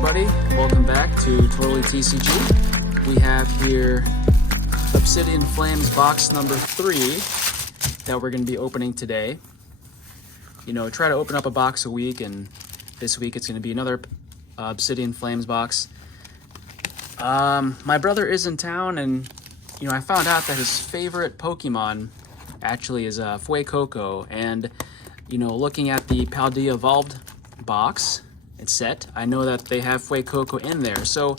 everybody, welcome back to Totally TCG. We have here Obsidian Flames box number 3 that we're going to be opening today. You know, try to open up a box a week, and this week it's going to be another Obsidian Flames box. My brother is in town, and you know, I found out that his favorite Pokemon actually is Fuecoco, and you know, looking at the Paldea Evolved box and set, I know that they have Fuecoco in there. So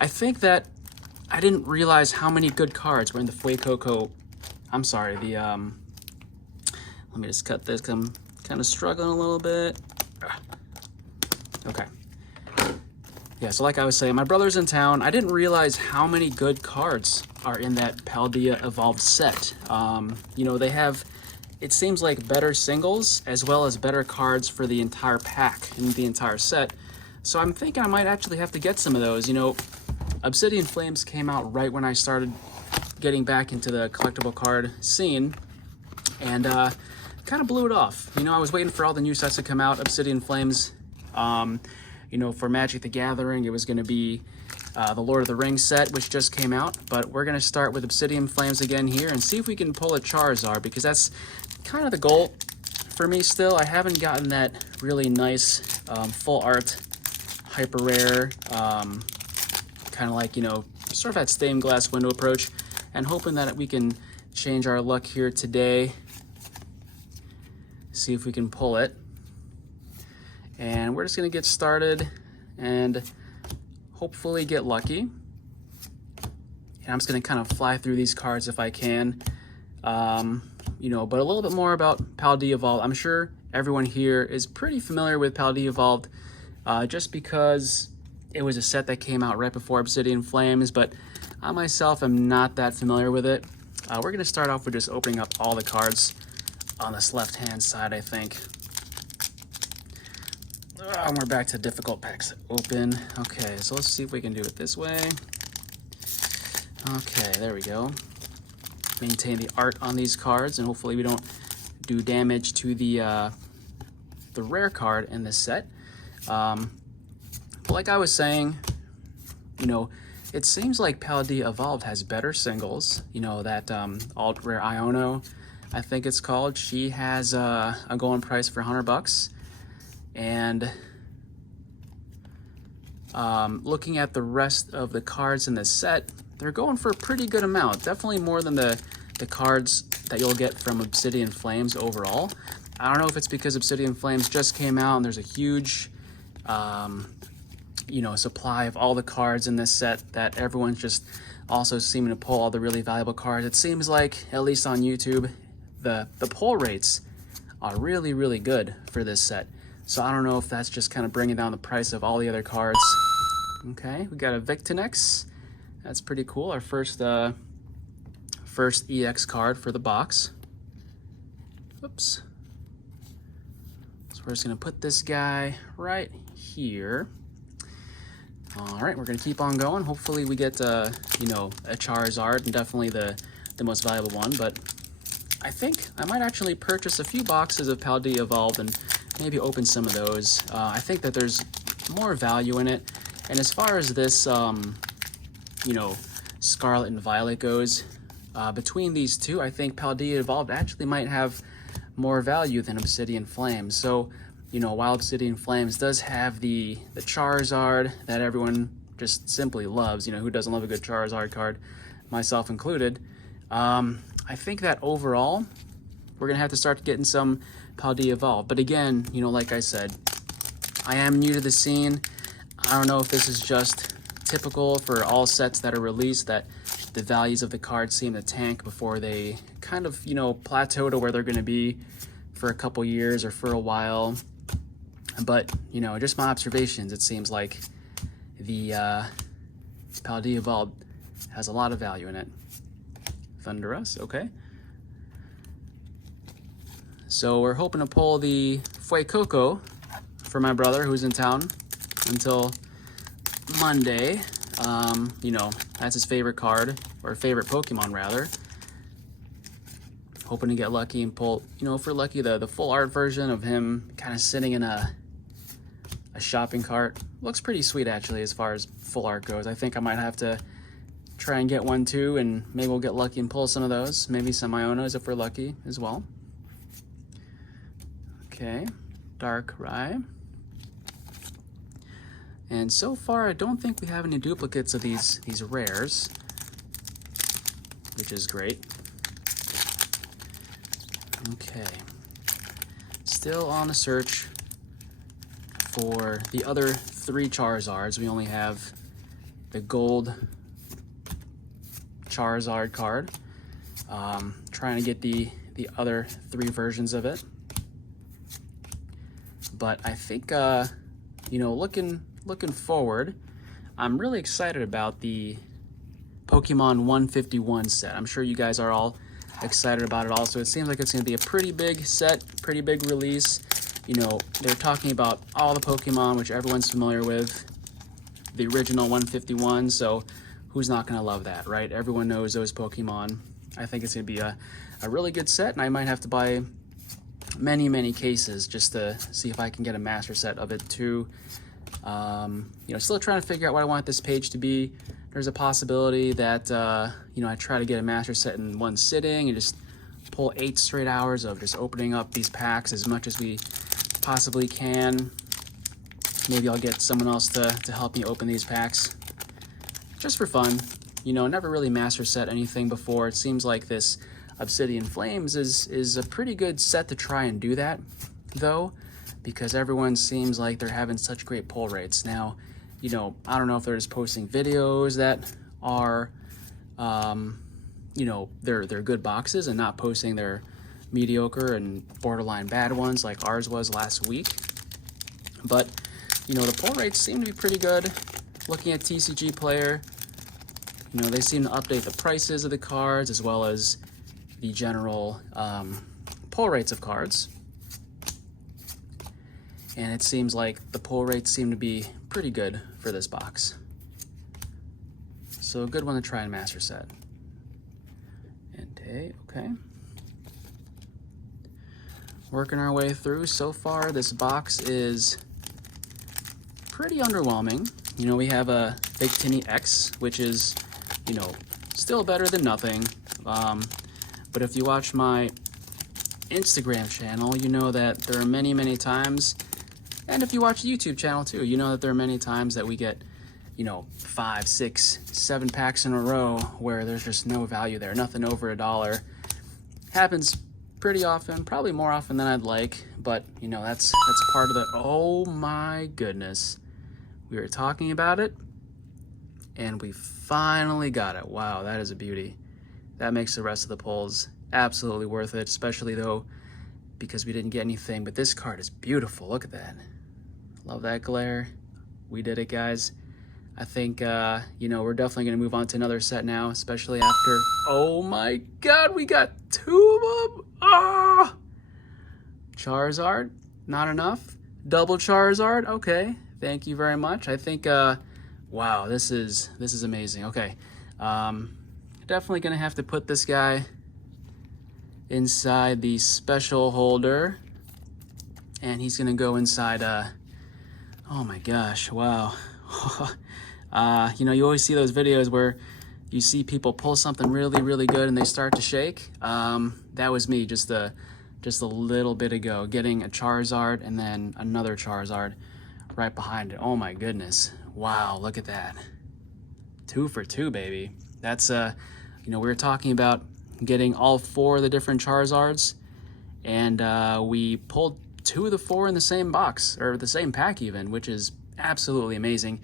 I think that I didn't realize how many good cards were in the Fuecoco. I'm sorry, the let me just cut this 'cause I'm kind of struggling a little bit. Okay. Yeah, so like I was saying, my brother's in town. I didn't realize how many good cards are in that Paldea Evolved set. You know, they have, it seems like, better singles as well as better cards for the entire pack and the entire set. So I'm thinking I might actually have to get some of those. You know, Obsidian Flames came out right when I started getting back into the collectible card scene, and kind of blew it off. You know, I was waiting for all the new sets to come out. Obsidian Flames, you know, for Magic the Gathering, it was going to be the Lord of the Rings set, which just came out. But we're going to start with Obsidian Flames again here and see if we can pull a Charizard, because that's kind of the goal for me still. I haven't gotten that really nice full art hyper rare, kind of like, you know, sort of that stained glass window approach, and hoping that we can change our luck here today. See if we can pull it. And we're just going to get started and hopefully get lucky. And I'm just going to kind of fly through these cards if I can. You know, but a little bit more about Paldea Evolved. I'm sure everyone here is pretty familiar with Paldea Evolved, just because it was a set that came out right before Obsidian Flames, but I myself am not that familiar with it. We're going to start off with just opening up all the cards on this left-hand side, I think. And we're back to difficult packs to open. Okay, so let's see if we can do it this way. Okay, there we go. Maintain the art on these cards, and hopefully we don't do damage to the rare card in this set. But like I was saying, you know, it seems like Paldea Evolved has better singles. You know, that alt rare Iono, I think it's called, she has a going price for $100. And looking at the rest of the cards in this set, they're going for a pretty good amount. Definitely more than the cards that you'll get from Obsidian Flames overall. I don't know if it's because Obsidian Flames just came out and there's a huge, you know, supply of all the cards in this set that everyone's just also seeming to pull all the really valuable cards. It seems like, at least on YouTube, the pull rates are really, really good for this set. So I don't know if that's just kind of bringing down the price of all the other cards. Okay, we got a Victinex. That's pretty cool. Our first EX card for the box. Oops. So we're just gonna put this guy right here. All right, we're gonna keep on going. Hopefully we get, you know, a Charizard, and definitely the most valuable one. But I think I might actually purchase a few boxes of Paldea Evolved and maybe open some of those. I think that there's more value in it. And as far as this, you know, Scarlet and Violet goes, between these two, I think Paldea Evolved actually might have more value than Obsidian Flames. So, you know, while Obsidian Flames does have the Charizard that everyone just simply loves, you know, who doesn't love a good Charizard card, myself included, I think that overall, we're going to have to start getting some Paldea Evolved. But again, you know, like I said, I am new to the scene. I don't know if this is just typical for all sets that are released, that the values of the cards seem to tank before they kind of, you know, plateau to where they're going to be for a couple years or for a while. But, you know, just my observations, it seems like the Paldea Evolved has a lot of value in it. Thunderous, okay. So we're hoping to pull the Fuecoco for my brother who's in town until Monday. You know, that's his favorite card, or favorite Pokemon rather. Hoping to get lucky and pull, you know, if we're lucky, the full art version of him kind of sitting in a a shopping cart. Looks pretty sweet actually as far as full art goes. I think I might have to try and get one too, and maybe we'll get lucky and pull some of those. Maybe some Ionos if we're lucky as well. Okay, Darkrai. And so far, I don't think we have any duplicates of these rares, which is great. Okay, still on the search for the other 3 Charizards. We only have the gold Charizard card. Trying to get the other 3 versions of it. But I think, you know, looking forward, I'm really excited about the Pokemon 151 set. I'm sure you guys are all excited about it also. It seems like it's going to be a pretty big set, pretty big release. You know, they're talking about all the Pokemon, which everyone's familiar with, the original 151, so who's not going to love that, right? Everyone knows those Pokemon. I think it's going to be a really good set, and I might have to buy many cases just to see if I can get a master set of it too. You know, still trying to figure out what I want this page to be. There's a possibility that, you know, I try to get a master set in one sitting and just pull 8 straight hours of just opening up these packs as much as we possibly can. Maybe I'll get someone else to help me open these packs just for fun. You know, never really master set anything before. It seems like this Obsidian Flames is a pretty good set to try and do that, though, because everyone seems like they're having such great pull rates. Now, you know, I don't know if they're just posting videos that are, you know, they're good boxes and not posting their mediocre and borderline bad ones like ours was last week. But, you know, the pull rates seem to be pretty good. Looking at TCG Player, you know, they seem to update the prices of the cards as well as the general pull rates of cards. And it seems like the pull rates seem to be pretty good for this box. So a good one to try and master set. And okay. Working our way through. So far, this box is pretty underwhelming. You know, we have a Big Tinny X, which is, you know, still better than nothing. But if you watch my Instagram channel, you know that there are many times, and if you watch the YouTube channel too, you know that there are many times that we get, you know, 5, 6, 7 packs in a row where there's just no value there, nothing over $1. Happens pretty often, probably more often than I'd like, but you know, that's part of the, oh my goodness. We were talking about it, and we finally got it. Wow, that is a beauty. That makes the rest of the pulls absolutely worth it, especially though because we didn't get anything, but this card is beautiful. Look at that. Love that glare. We did it, guys. I think, you know, we're definitely going to move on to another set now, especially after, oh my God, we got 2 of them. Ah! Charizard, not enough. Double Charizard, okay. Thank you very much. I think, wow, this is amazing. Okay, definitely gonna have to put this guy inside the special holder, and he's gonna go inside. Oh my gosh, wow. You know, you always see those videos where you see people pull something really good and they start to shake. That was me just a little bit ago, getting a Charizard and then another Charizard right behind it. Oh my goodness. Wow, look at that. 2 for 2, baby. That's, you know, we were talking about getting all 4 of the different Charizards, and we pulled 2 of the 4 in the same box, or the same pack even, which is absolutely amazing.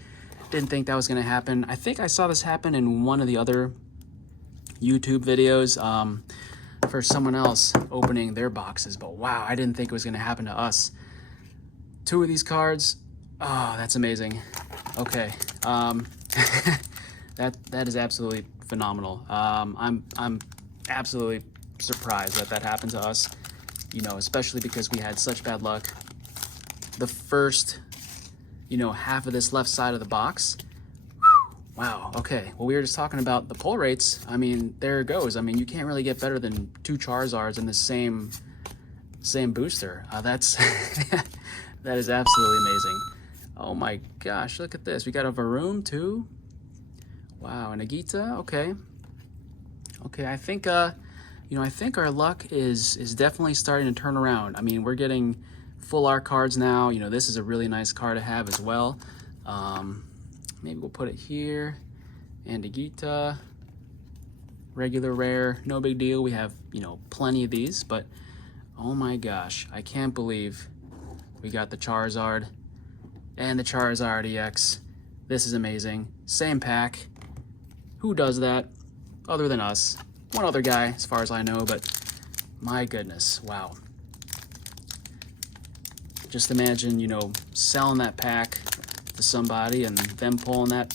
Didn't think that was going to happen. I think I saw this happen in one of the other YouTube videos for someone else opening their boxes, but wow, I didn't think it was going to happen to us. 2 of these cards. Oh, that's amazing. Okay, that is absolutely phenomenal. I'm absolutely surprised that happened to us. You know, especially because we had such bad luck. The first, you know, half of this left side of the box. Whew, wow. Okay. Well, we were just talking about the pull rates. I mean, there it goes. I mean, you can't really get better than 2 Charizards in the same booster. That's that is absolutely amazing. Oh my gosh, look at this. We got a Varoom too. Wow, and a Gita, okay. Okay, I think, you know, I think our luck is definitely starting to turn around. I mean, we're getting full art cards now. You know, this is a really nice card to have as well. Maybe we'll put it here. And a Gita, regular rare, no big deal. We have, you know, plenty of these, but oh my gosh, I can't believe we got the Charizard and the Charizard EX. This is amazing. Same pack. Who does that other than us? One other guy, as far as I know, but my goodness, wow. Just imagine, you know, selling that pack to somebody and them pulling that,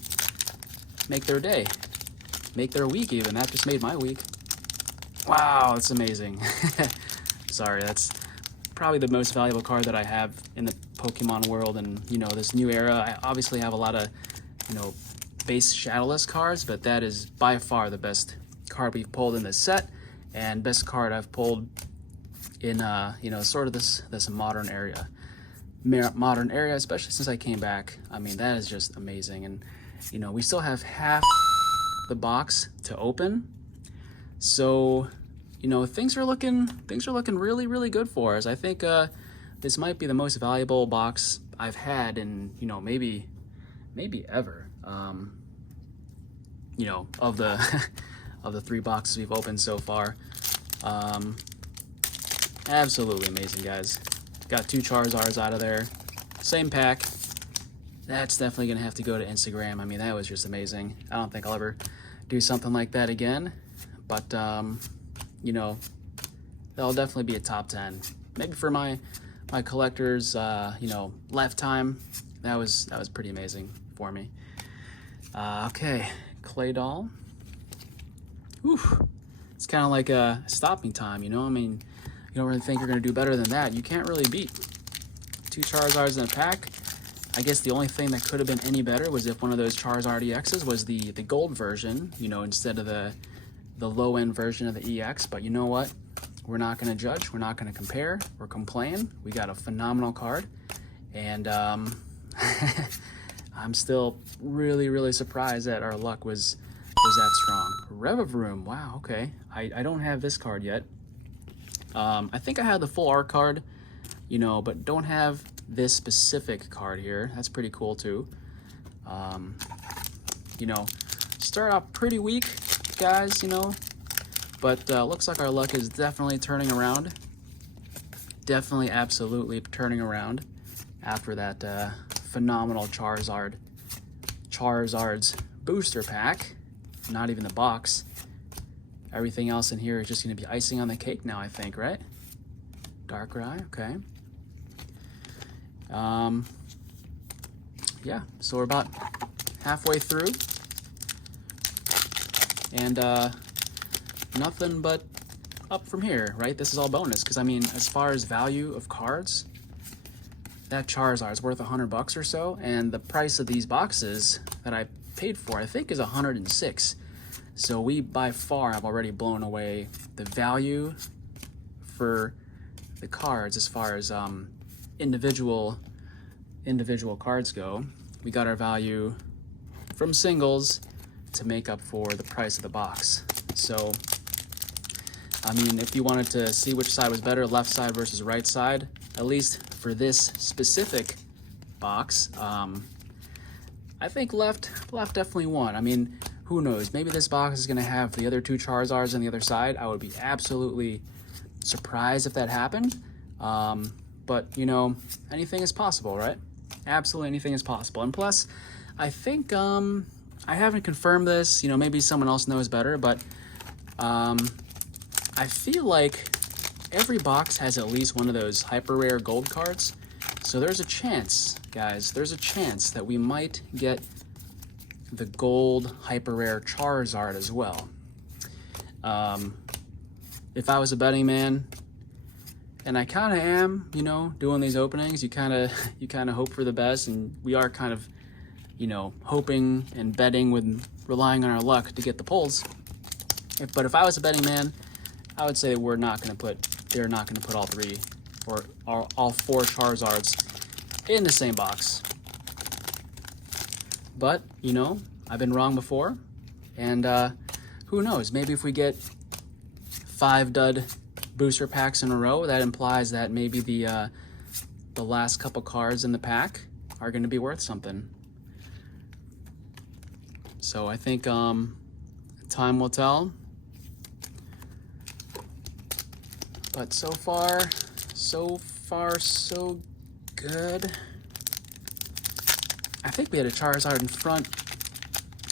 make their day, make their week even. That just made my week. Wow, that's amazing. Sorry, that's probably the most valuable card that I have in the Pokemon world. And, you know, this new era, I obviously have a lot of, you know, base shadowless cards, but that is by far the best card we've pulled in this set, and best card I've pulled in, you know, sort of this modern area, especially since I came back. I mean, that is just amazing. And, you know, we still have half the box to open, so, you know, things are looking really, really good for us. I think this might be the most valuable box I've had in, you know, maybe ever. You know, of the of the 3 boxes we've opened so far. Absolutely amazing, guys. Got 2 Charizards out of there. Same pack. That's definitely gonna have to go to Instagram. I mean, that was just amazing. I don't think I'll ever do something like that again, but you know, that'll definitely be a top 10. Maybe for my collector's you know, lifetime. That was pretty amazing for me. Okay, Clay Doll. Whew. It's kind of like a stopping time, you know? I mean, you don't really think you're going to do better than that. You can't really beat 2 Charizards in a pack. I guess the only thing that could have been any better was if one of those Charizard EXs was the gold version, you know, instead of the low-end version of the EX. But you know what? We're not going to judge. We're not going to compare or complain. We got a phenomenal card. And I'm still really, really surprised that our luck was that strong. Revivroom, wow, okay. I don't have this card yet. I think I had the full art card, you know, but don't have this specific card here. That's pretty cool too. You know, start out pretty weak, guys, you know, but looks like our luck is definitely turning around. Definitely, absolutely turning around after that phenomenal Charizards booster pack. Not even the box. Everything else in here is just going to be icing on the cake now, I think, right? Darkrai, okay. Yeah, so we're about halfway through, and nothing but up from here, right? This is all bonus, because I mean, as far as value of cards, that Charizard is worth $100 or so, and the price of these boxes that I paid for, I think, is $106. So we by far have already blown away the value for the cards as far as individual cards go. We got our value from singles to make up for the price of the box. So I mean, if you wanted to see which side was better, left side versus right side, at least for this specific box, I think left definitely won. I mean, who knows? Maybe this box is going to have the other 2 Charizards on the other side. I would be absolutely surprised if that happened. But, you know, anything is possible, right? Absolutely anything is possible. And plus, I think, I haven't confirmed this, you know, maybe someone else knows better, but I feel like every box has at least one of those hyper rare gold cards. So there's a chance, guys, there's a chance that we might get the gold hyper rare Charizard as well. If I was a betting man, and I kind of am, you know, doing these openings, you kind of hope for the best, and we are kind of, you know, hoping and betting with relying on our luck to get the pulls. But if I was a betting man, I would say they're not going to put all 3 or all 4 Charizards in the same box. But, you know, I've been wrong before. And who knows, maybe if we get 5 dud booster packs in a row, that implies that maybe the last couple cards in the pack are going to be worth something. So I think time will tell. But so far, so good. I think we had a Charizard in front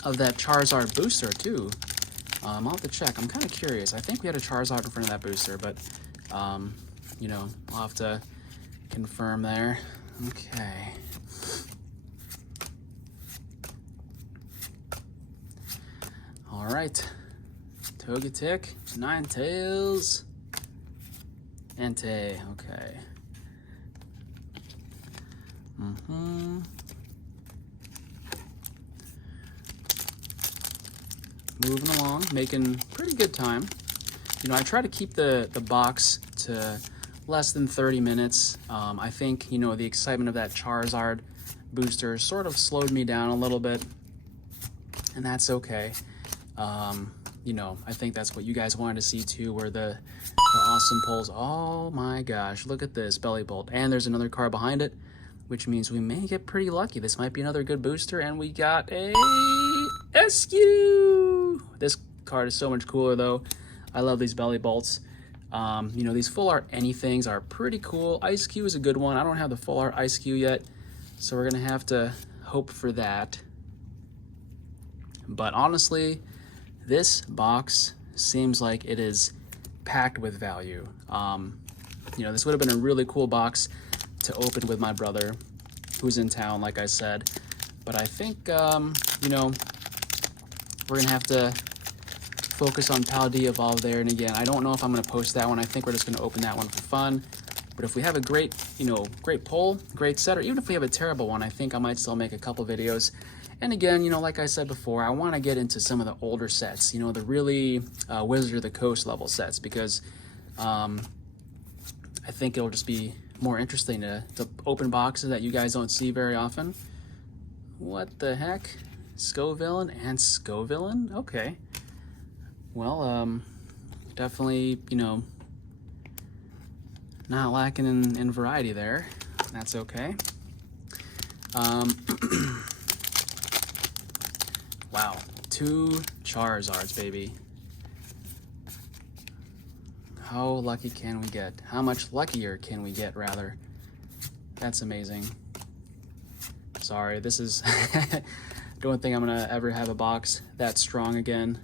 of that Charizard booster too. I'll have to check. I'm kind of curious. I think we had a Charizard in front of that booster, but you know, I'll have to confirm there. Okay. All right. Togetic, Ninetales, Entei. Okay. Moving along, making pretty good time. You know, I try to keep the box to less than 30 minutes. I think, you know, the excitement of that Charizard booster sort of slowed me down a little bit, and that's okay. You know, I think that's what you guys wanted to see too, where the awesome pulls. Oh my gosh, look at this belly bolt. And there's another card behind it, which means we may get pretty lucky. This might be another good booster, and we got a SQ. This card is so much cooler though. I love these belly bolts. You know, these full art anythings are pretty cool. Ice Q is a good one. I don't have the full art Ice Q yet, so we're gonna have to hope for that. But honestly, this box seems like it is packed with value. You know, this would have been a really cool box to open with my brother, who's in town, like I said. But I think, you know, we're gonna have to focus on Paldea Evolve there. And again, I don't know if I'm gonna post that one. I think we're just gonna open that one for fun. But if we have a great, you know, great pull, great set, or even if we have a terrible one, I think I might still make a couple videos. And again, you know, like I said before, I want to get into some of the older sets, you know, the really Wizard of the Coast level sets, because I think it'll just be more interesting to open boxes that you guys don't see very often. What the heck? Scovillain and Scovillain? Okay. Well, definitely, you know, not lacking in variety there. That's okay. Wow, 2 Charizards, baby. How lucky can we get? How much luckier can we get, rather? That's amazing. Sorry, this is... don't think I'm gonna ever have a box that strong again.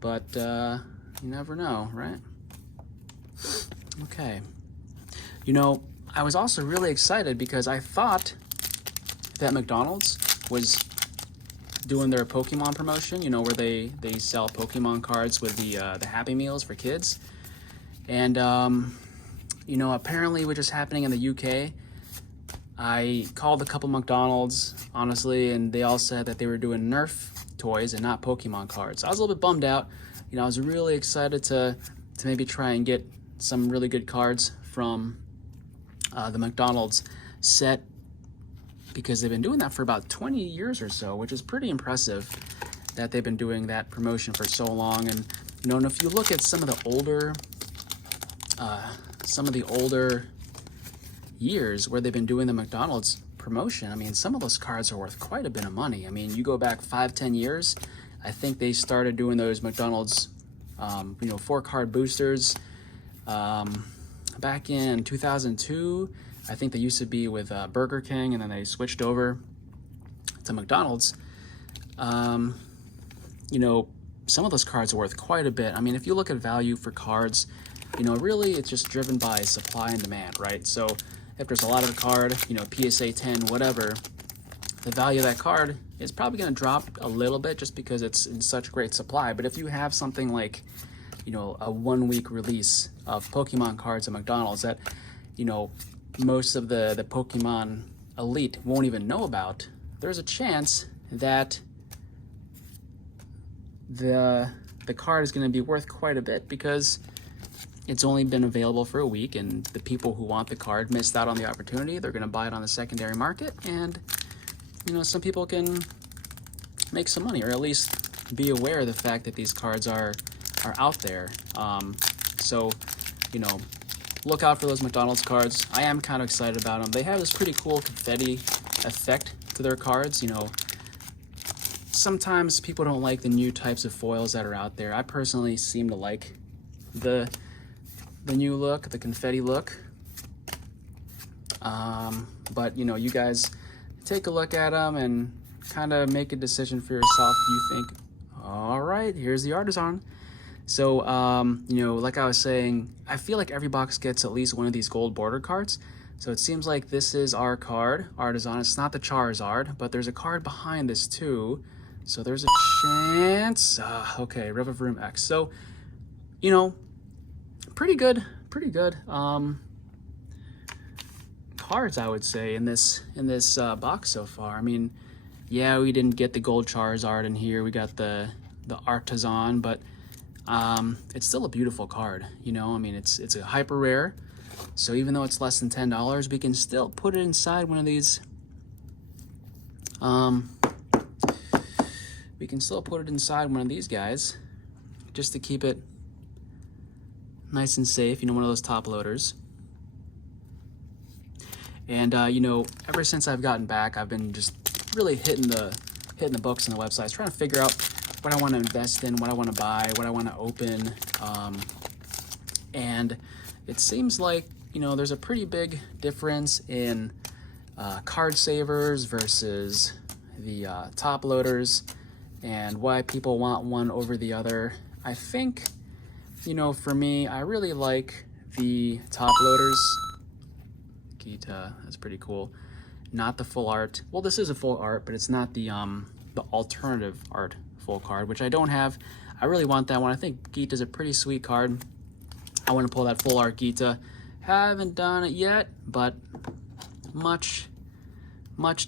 But, you never know, right? Okay. You know, I was also really excited because I thought that McDonald's was doing their Pokemon promotion, you know, where they sell Pokemon cards with the Happy Meals for kids. And, you know, apparently which is happening in the UK. I called a couple McDonald's, honestly, and they all said that they were doing Nerf toys and not Pokemon cards. So I was a little bit bummed out. You know, I was really excited to maybe try and get some really good cards from the McDonald's set, because they've been doing that for about 20 years or so, which is pretty impressive that they've been doing that promotion for so long. And, you know, and if you look at some of the older years where they've been doing the McDonald's promotion, I mean, some of those cards are worth quite a bit of money. I mean, you go back 5-10 years, I think they started doing those McDonald's, you know, 4-card boosters back in 2002. I think they used to be with Burger King, and then they switched over to McDonald's. You know, some of those cards are worth quite a bit. I mean, if you look at value for cards, you know, really it's just driven by supply and demand, right? So if there's a lot of a card, you know, PSA 10, whatever, the value of that card is probably going to drop a little bit just because it's in such great supply. But if you have something like, you know, a 1-week release of Pokemon cards at McDonald's that, you know, most of the Pokemon elite won't even know about, there's a chance that the card is going to be worth quite a bit because it's only been available for a week, and the people who want the card missed out on the opportunity. They're going to buy it on the secondary market, and you know, some people can make some money, or at least be aware of the fact that these cards are out there. So, you know, look out for those McDonald's cards. I am kind of excited about them. They have this pretty cool confetti effect to their cards. You know, sometimes people don't like the new types of foils that are out there. I personally seem to like the new look, the confetti look. But you know, you guys take a look at them and kind of make a decision for yourself. Do you think, all right, here's the Artisan. So, you know, like I was saying, I feel like every box gets at least one of these gold border cards. So it seems like this is our card, Artisan. It's not the Charizard, but there's a card behind this too. So there's a chance. Okay, River X. So, you know, pretty good. Cards, I would say, in this box so far. I mean, yeah, we didn't get the gold Charizard in here. We got the Artisan, but it's still a beautiful card. You know, I mean, it's a hyper rare. So even though it's less than $10, we can still put it inside one of these. We can still put it inside one of these guys, just to keep it nice and safe. You know, one of those top loaders. And you know, ever since I've gotten back, I've been just really hitting the books and the websites, trying to figure out what I want to invest in, what I want to buy, what I want to open. And it seems like, you know, there's a pretty big difference in card savers versus the top loaders, and why people want one over the other. I think, you know, for me, I really like the top loaders. Gita, that's pretty cool. Not the full art. Well, this is a full art, but it's not the alternative art full card, which I don't have. I really want that one. I think Gita's a pretty sweet card. I want to pull that full art Gita. Haven't done it yet, but much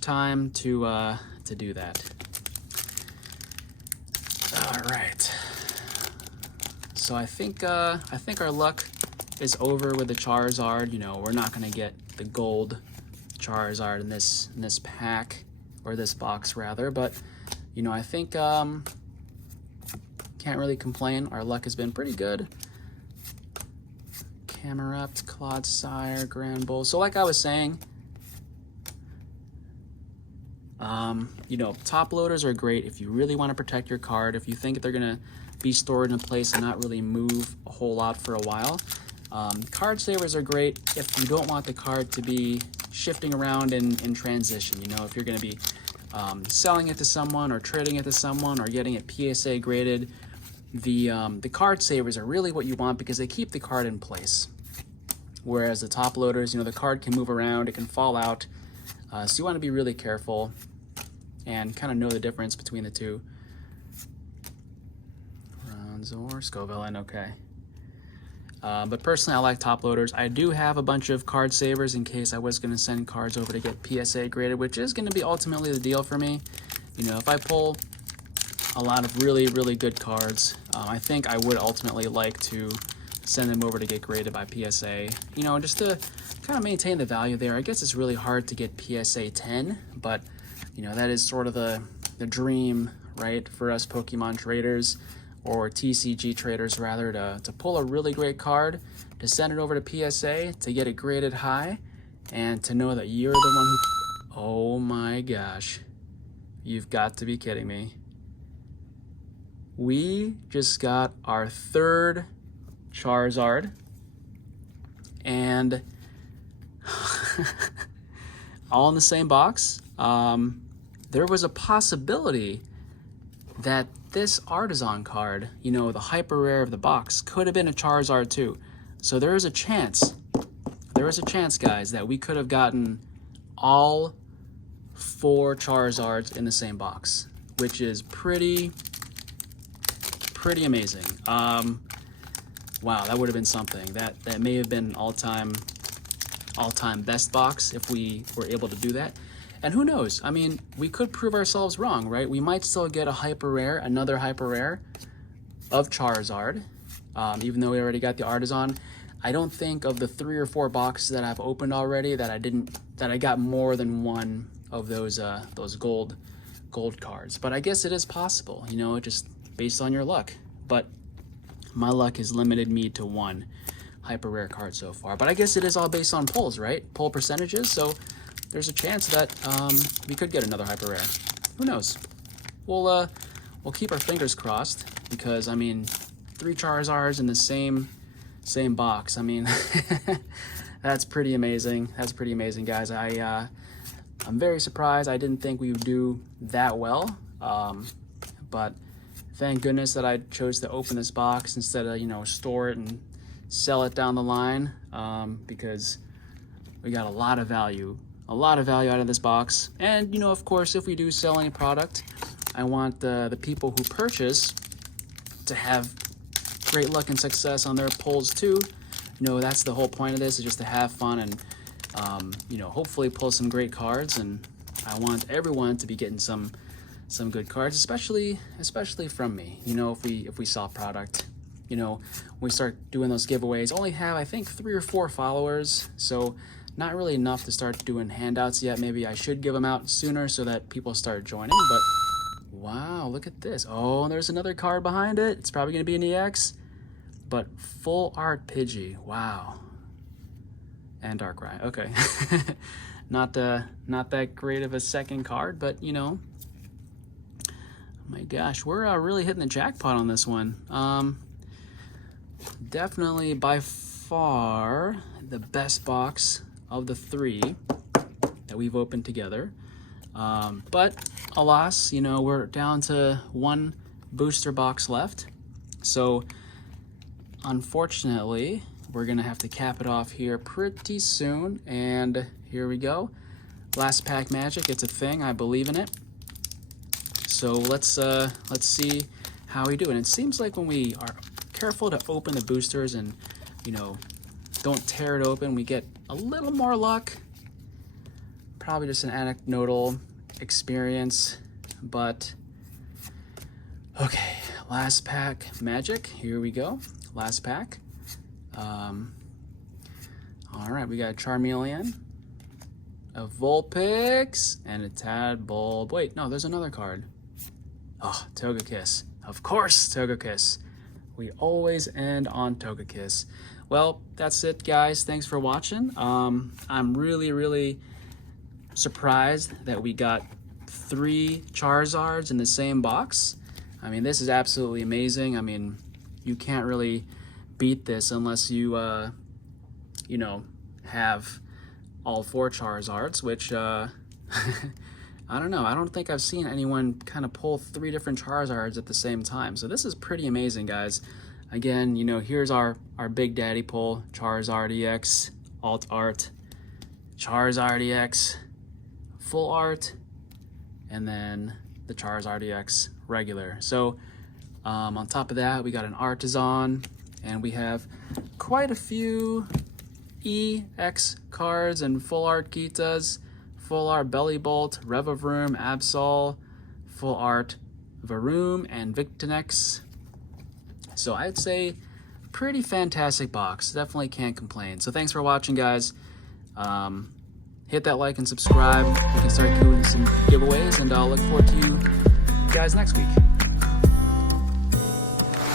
time to do that. All right. So I think our luck is over with the Charizard. You know, we're not gonna get the gold Charizard in this pack, or this box rather, but you know, I think can't really complain. Our luck has been pretty good. Camerupt, Clodsire, Grand Bull. So like I was saying, you know, top loaders are great if you really want to protect your card, if you think they're gonna be stored in a place and not really move a whole lot for a while. Card savers are great if you don't want the card to be shifting around in transition. You know, if you're going to be selling it to someone, or trading it to someone, or getting it PSA graded, the card savers are really what you want, because they keep the card in place. Whereas the top loaders, you know, the card can move around, it can fall out. So you want to be really careful and kind of know the difference between the two. Bronzor, Scovillain, okay. But personally, I like top loaders. I do have a bunch of card savers in case I was going to send cards over to get PSA graded, which is going to be ultimately the deal for me. You know, if I pull a lot of really good cards, I think I would ultimately like to send them over to get graded by PSA, you know, just to kind of maintain the value there. I guess it's really hard to get PSA 10, but, you know, that is sort of the dream, right, for us Pokemon traders, or TCG traders rather, to pull a really great card, to send it over to PSA, to get it graded high, and to know that you're the one who... Oh my gosh. You've got to be kidding me. We just got our third Charizard, and all in the same box. There was a possibility that this Artisan card, you know, the hyper rare of the box, could have been a Charizard too. So there is a chance, guys, that we could have gotten all 4 Charizards in the same box, which is pretty amazing. Wow, that would have been something. That may have been all-time best box if we were able to do that. And who knows? I mean, we could prove ourselves wrong, right? We might still get a hyper rare, another hyper rare of Charizard, even though we already got the Artisan. I don't think of the 3 or 4 boxes that I've opened already that I got more than one of those gold cards. But I guess it is possible, you know, just based on your luck. But my luck has limited me to 1 hyper rare card so far. But I guess it is all based on pulls, right? Pull percentages. So there's a chance that we could get another hyper rare. Who knows? We'll keep our fingers crossed, because I mean, 3 Charizards in the same box. I mean, that's pretty amazing. That's pretty amazing, guys. I'm very surprised. I didn't think we would do that well, but thank goodness that I chose to open this box instead of, you know, store it and sell it down the line, because we got a lot of value out of this box. And, you know, of course, if we do sell any product, I want the people who purchase to have great luck and success on their pulls too. You know, that's the whole point of this, is just to have fun and, you know, hopefully pull some great cards. And I want everyone to be getting some good cards, especially from me. You know, if we sell product, you know, we start doing those giveaways. Only have, I think, 3 or 4 followers, so not really enough to start doing handouts yet. Maybe I should give them out sooner so that people start joining. But wow, look at this. Oh, there's another card behind it. It's probably gonna be an EX, but full art Pidgey. Wow. And Darkrai. Okay. not that great of a second card, but you know, oh my gosh, we're really hitting the jackpot on this one. Definitely by far the best box of the 3 that we've opened together. But alas, you know, we're down to 1 booster box left. So unfortunately, we're gonna have to cap it off here pretty soon. And here we go. Last pack magic, it's a thing, I believe in it. So let's see how we do. And it seems like when we are careful to open the boosters and, you know, don't tear it open, we get a little more luck. Probably just an anecdotal experience, but okay. Last pack magic, here we go. Last pack. All right, we got a Charmeleon, a Vulpix, and a Tadbulb. Wait, no, there's another card. Oh, Togekiss. Of course, Togekiss. We always end on Togekiss. Well, that's it, guys. Thanks for watching. I'm really surprised that we got 3 Charizards in the same box. I mean, this is absolutely amazing. I mean, you can't really beat this unless you, you know, have all 4 Charizards, which, I don't know. I don't think I've seen anyone kind of pull 3 different Charizards at the same time. So this is pretty amazing, guys. Again, you know, here's our Big Daddy pull: Charizard EX, Alt Art, Charizard EX, Full Art, and then the Charizard EX regular. So on top of that, we got an Artisan, and we have quite a few EX cards and Full Art Gitas, Full Art Bellibolt, Revavroom, Absol, Full Art Varoom, and Victinex. So I'd say pretty fantastic box. Definitely can't complain. So thanks for watching, guys. Hit that like and subscribe. We can start doing some giveaways, and I'll look forward to you guys next week.